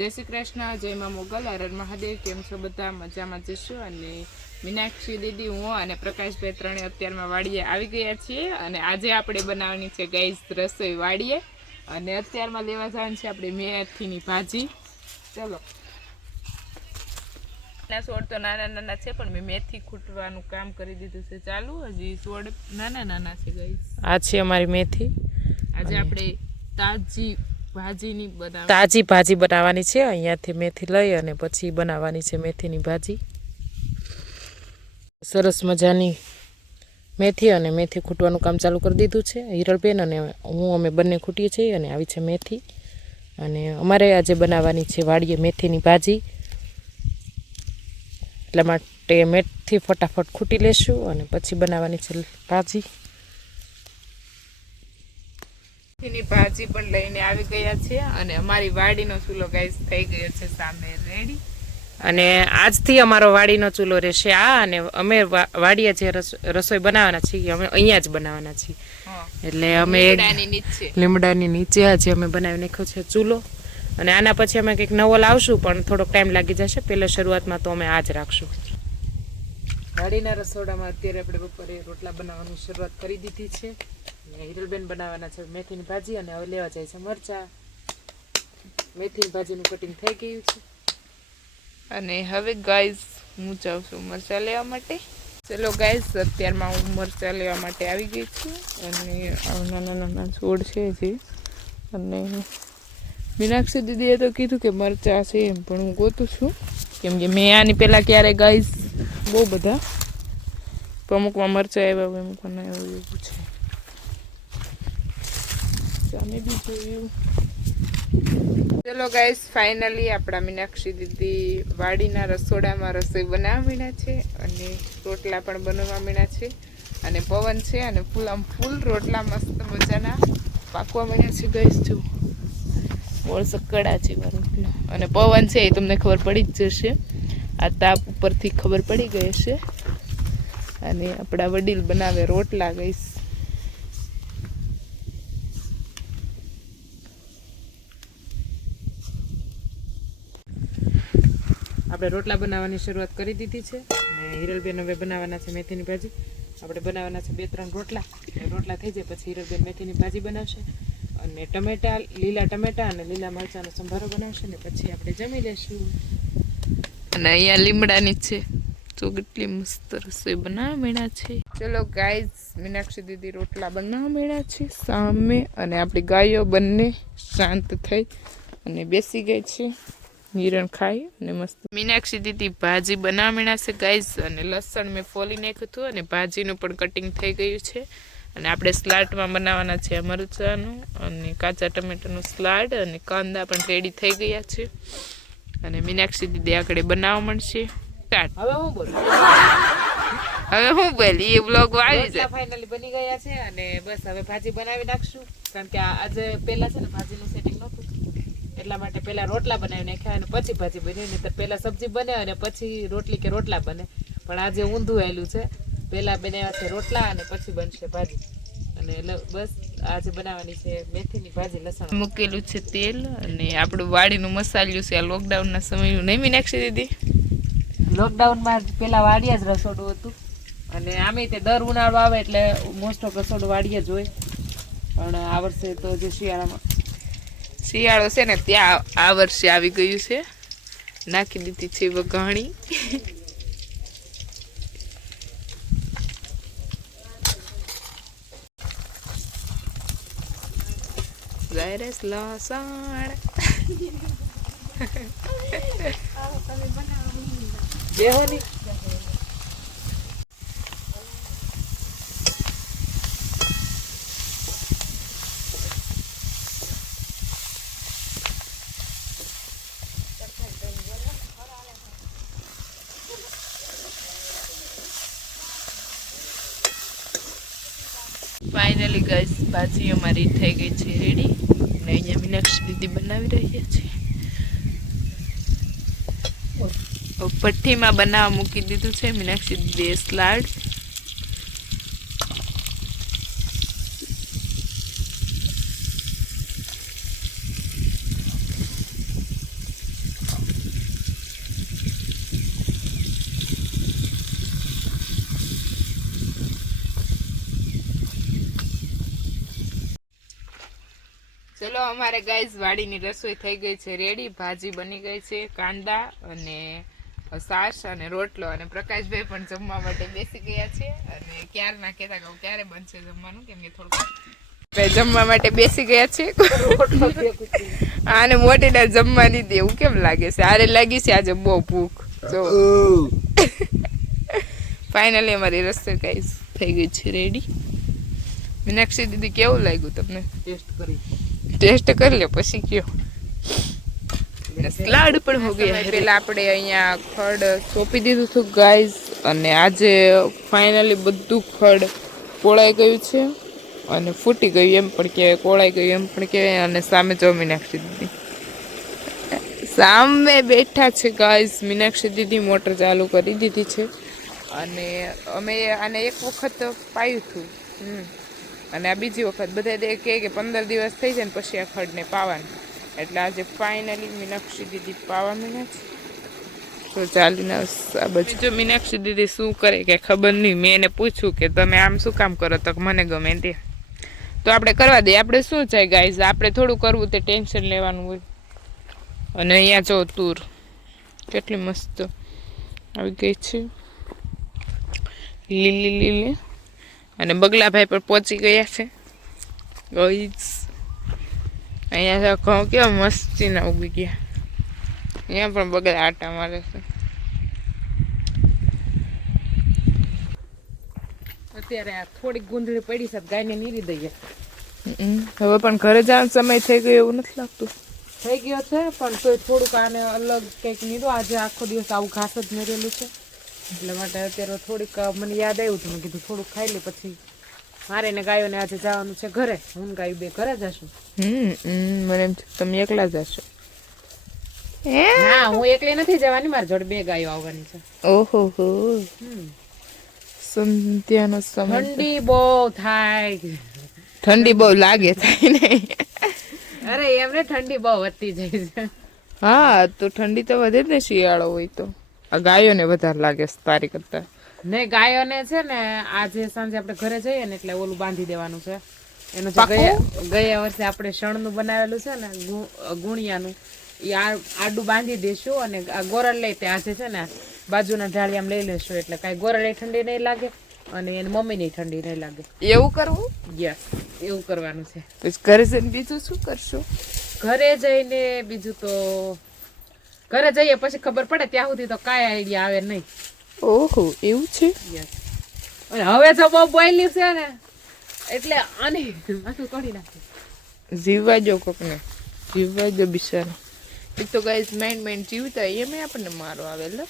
જય શ્રી કૃષ્ણ જય મા મોગલ હરણ મહાદેવ કેમ છો બધા? મજામાં જશો? અને મીનાક્ષી દીદી હું અને પ્રકાશભાઈ ત્રણે અત્યારમાં વાડીએ આવી ગયા છીએ. અને આજે આપણે બનાવવાની છે ગાઈસ રસોઈ વાડીએ. અને અત્યારમાં લેવા જવાનું છે આપણે મેથીની ભાજી. ચલો. ના છોડ તો નાના નાના છે પણ મેં મેથી ખૂટવાનું કામ કરી દીધું છે ચાલુ. હજી છોડ નાના નાના છે ગાઈસ આ છે અમારી મેથી. આજે આપણે તાજી ભાજીની તાજી ભાજી બનાવવાની છે. અહીંયાથી મેથી લઈ અને પછી બનાવવાની છે મેથીની ભાજી. સરસ મજાની મેથી અને મેથી ખૂટવાનું કામ ચાલુ કરી દીધું છે. હિરલબેન અને હું, અમે બંને ખૂટીએ છીએ અને આવી છે મેથી. અને અમારે આજે બનાવવાની છે વાડીએ મેથીની ભાજી. એટલા માટે મેથી ફટાફટ ખૂટી લેશું અને પછી બનાવવાની છે ભાજી. એની ભાજી પણ લઈને આવી ગયા છે અને અમારી વાડીનો ચૂલો ગાઈસ થઈ ગયો છે સામે રેડી અને આજથી અમારો વાડીનો ચૂલો રહેશે આ અને અમે વાડીએ જે રસોઈ બનાવવાના છીએ અમે અહીંયા જ બનાવવાના છીએ. એટલે અમે લીમડાની નીચે. આજે અમે બનાવી નાખ્યો છે ચૂલો. અને આના પછી અમે કંઈક નવો લાવશું પણ થોડોક ટાઈમ લાગી જશે. પહેલા શરૂઆતમાં તો અમે આ જ રાખશું. વાડીના રસોડામાં અત્યારે આપણે બપોરે રોટલા બનાવવાની શરૂઆત કરી દીધી છે. હિરલબેન બનાવવાના છે. મેથીની ભાજી અને હવે લેવા જાય છે મરચા. મેથીની ભાજીનું કટિંગ થઈ ગયું છે. અને હવે ગાઈઝ હું જાઉં છું મરચાં લેવા માટે. ચલો ગાઈઝ અત્યારમાં હું મરચાં લેવા માટે આવી ગઈ છું. અને નાના નાના છોડ છે જે. અને મીનાક્ષી દીદીએ તો કીધું કે મરચાં છે એમ, પણ હું ગોતું છું. કેમ કે મેં આની પહેલાં ક્યારે ગાઈઝ બહુ બધા. અમુકમાં મરચાં આવ્યા હોય, અમુકમાં આવ્યા એવું છે. સામે બી જોયું ચલો ગાઈસ ફાઇનલી આપણા મીનાક્ષી દીદી વાડીના રસોડામાં રસોઈ બનાવવા મીણા છે અને રોટલા પણ બનાવવા મીણા છે અને પવન છે અને ફૂલ આમ ફૂલ રોટલા મસ્ત મજાના પાકવા મીણા છે ગાઈસ જો. મોળ સકડા છે રોટલા અને પવન છે એ તમને ખબર પડી જ જશે. આ તાપ ઉપરથી ખબર પડી ગઈ છે અને આપણા વડીલ બનાવે રોટલા ગઈશ આપણે રોટલા બનાવવાની શરૂઆત કરી દીધી છે. અને હિરલબેન હવે બનાવવાના છે મેથીની ભાજી. આપણે બનાવવાના છે બે ત્રણ રોટલા. રોટલા થઈ જાય પછી હિરલબેન મેથીની ભાજી બનાવશે. અને ટમેટા, લીલા ટમેટા અને લીલા મરચાંનો સંભારો બનાવશે ને પછી આપણે જમી લેશું. અને અહીંયા લીમડાની છે. તો કેટલી મસ્ત રસોઈ બનાવવા મળ્યા છે. ચલો ગાઈઝ મીનાક્ષી દીદી રોટલા બનાવવા મળ્યા છે સામે. અને આપણી ગાયો બંને શાંત થઈ અને બેસી ગઈ છે. હિરણ ખાઈ અને મસ્ત મીનાક્ષી દીદી ભાજી બનાવણા છે ગાઈઝ અને લસણ મેં ફોલી નાખ્યું હતું અને ભાજીનું પણ કટિંગ થઈ ગયું છે. અને આપણે સ્લાટમાં બનાવવાના છે મરચાંનું અને કાચા ટમેટાનું સ્લાડ અને કાંદા પણ રેડી થઈ ગયા છે. અને મીનાક્ષી દીદી આગળ બનાવવા મળશે. હવે હું બોલું? હવે હું બોલી? એ બ્લોગ આવી જાય ફાઇનલી બની ગયા છે અને બસ હવે ભાજી બનાવી નાખશું. કારણ કે આજે પહેલા છે ને ભાજીનું સેટિંગ નહોતું. એટલા માટે પહેલા રોટલા બનાવી નાખ્યા અને પછી ભાજી બની નહીં પહેલા સબ્જી બને અને પછી રોટલી કે રોટલા બને. પણ આજે ઊંધું આવેલું છે. પહેલા બનાવ્યા છે રોટલા અને પછી બનશે ભાજી. અને બસ આજે બનાવવાની છે મેથીની ભાજી લસણ. મૂકેલું છે તેલ અને આપણું વાડીનું મસાલ્યું છે આ લોકડાઉનના સમયનું. નહીં મીનાક્ષી દીદી? લોકડાઉનમાં પહેલાં વાડિયા જ રસોડું હતું. અને આમે તે દર ઉનાળો આવે એટલે મોસ્ટ ઓફ રસોડું વાડીએ જ હોય. પણ આ વર્ષે તો જે શિયાળામાં શિયાળો છે ને ત્યાં આ વર્ષે આવી ગયું છે. નાખી દીધી છે વઘાણી વાયરસ લસણ. બેહોની. ફાઇનલી ગાઈસ ભાજી અમારી થઈ ગઈ છે. રેડી અને અહીંયા મીનાક્ષી દીદી બનાવી રહ્યા છે. ભઠ્ઠીમાં બનાવવા મૂકી દીધું છે. મીનાક્ષી દીદીએ સ્લાડ ચલો, અમારે ગાઈઝ વાડીની રસોઈ થઈ ગઈ છે રેડી ભાજી બની ગઈ છે, કાંદા અને સાસ અને રોટલો. અને પ્રકાશભાઈ પણ જમવા માટે બેસી ગયા છે. અને ક્યારના કહેતા કહું ક્યારે બનશે જમવાનું, કેમ કે થોડુંક જમવા માટે બેસી ગયા છે. આને મોટીને જમવા નહીં દે, એવું કેમ લાગે છે? આરે લાગી છે આજે બહુ ભૂખ. જો. ફાઇનલી અમારી રસોઈ ગાઈઝ થઈ ગઈ છે રેડી મીનાક્ષી દીદી, કેવું લાગ્યું તમને? ટેસ્ટ કરી. ટેસ્ટ કરી લે પછી કયો. સલાડ પણ હો ગયા પેલા આપણે અહીંયા ખડ સોંપી દીધું હતું ગાઈઝ અને આજે ફાઇનલી બધું ખડ પોળાઈ ગયું છે અને ફૂટી ગયું એમ પણ કહેવાય કોળાઈ ગયું એમ પણ કહેવાય અને સામે જો મીનાક્ષી દીદી સામે બેઠા છે ગાઈઝ મીનાક્ષી દીદી મોટર ચાલુ કરી દીધી છે અને અમે આને એક વખત પાયું હતું. હમ. અને આ બીજી વખત બધા કહે કે પંદર દિવસ થઈ જાય ને પછી આ ખડને પાવાનું. એટલે આજે ફાઇનલી મીનાક્ષી દીદી પાવા મીના તો ચાલીને આ જો મીનાક્ષી દીદી શું કરે કે ખબર નહીં, મેં એને પૂછ્યું કે તમે આમ શું કામ કરો તો મને ગમે તે. તો આપણે કરવા દઈએ. આપણે શું છે ગાઈઝ આપણે થોડું કરવું તે ટેન્શન લેવાનું હોય. અને અહીંયા જો તુર. કેટલી મસ્ત આવી ગઈ છે. લીલી લીલી. અને બગલાભાઈ પણ પહોંચી ગયા છે. ગઈસ અહીંયા તો ઘઉં કેવા મસ્તીના ઉગી ગયા. અહીંયા પણ બગલા આટા મારે છે. અત્યારે આ થોડીક ગુંદળી પડી છે ગાયને નીરી દઈએ. હવે પણ ઘરે જવાનો સમય થઈ ગયો એવું નથી લાગતું. થઈ ગયો છે પણ તોય થોડુંક આને અલગ કંઈક નીરો. આજે આખો દિવસ આવું ઘાસ જ મેરેલું છે. એટલે માટે અત્યારે થોડીક મને યાદ આવ્યું હતું મેં કીધું થોડુંક ખાઈ લે પછી મારે ને ગાયોને આજે જવાનું છે ઘરે. હું ગાયું બે ઘરે જશું. મને એમ તમે એકલા જશો. હે? ના હું એકલી નથી જવાની મારી જોડે બે ગાયો આવવાની છે. ઓહો હો. સંધ્યાનો સમય. ઠંડી બહુ થાય. ઠંડી બહુ લાગે થાય ને. અરે એમને ઠંડી બહુ વધતી જાય છે. હા તો ઠંડી તો વધે જ ને શિયાળો હોય તો. આ ગાયોને વધારે લાગે છે તારી કરતા. ને ગાયોને છે ને આજે સાંજે આપણે ઘરે જઈએ ને એટલે ઓલું બાંધી દેવાનું છે. એનું ગયા ગયા વર્ષે આપણે શણનું બનાવેલું છે ને ગુણિયાનું એ આડું બાંધી દેશું અને આ ગોરલ લઈ તે આજે છે ને બાજુના ઢાળિયામાં લઈ લેશું. એટલે કાંઈ ગોરલે ઠંડી નહીં લાગે અને એની મમ્મીની ઠંડી નહીં લાગે. એવું કરવું? યસ એવું કરવાનું છે. પછી ઘરે જઈને બીજું શું કરશું? ઘરે જઈને બીજું તો ઘરે જઈએ પછી ખબર પડે ત્યાં સુધી તો કાંઈ આઈડિયા આવે નહીં. ઓહો એવું છે? અને હવે તો બહુ બોઈલી છે ને એટલે આની માથું કાઢી નાખે જીવવા જો કોકને જીવવા જો બિચારા. એ તો ગાઈઝ મેન મેન જીવતા એ મેં આપણને મારો આવેલો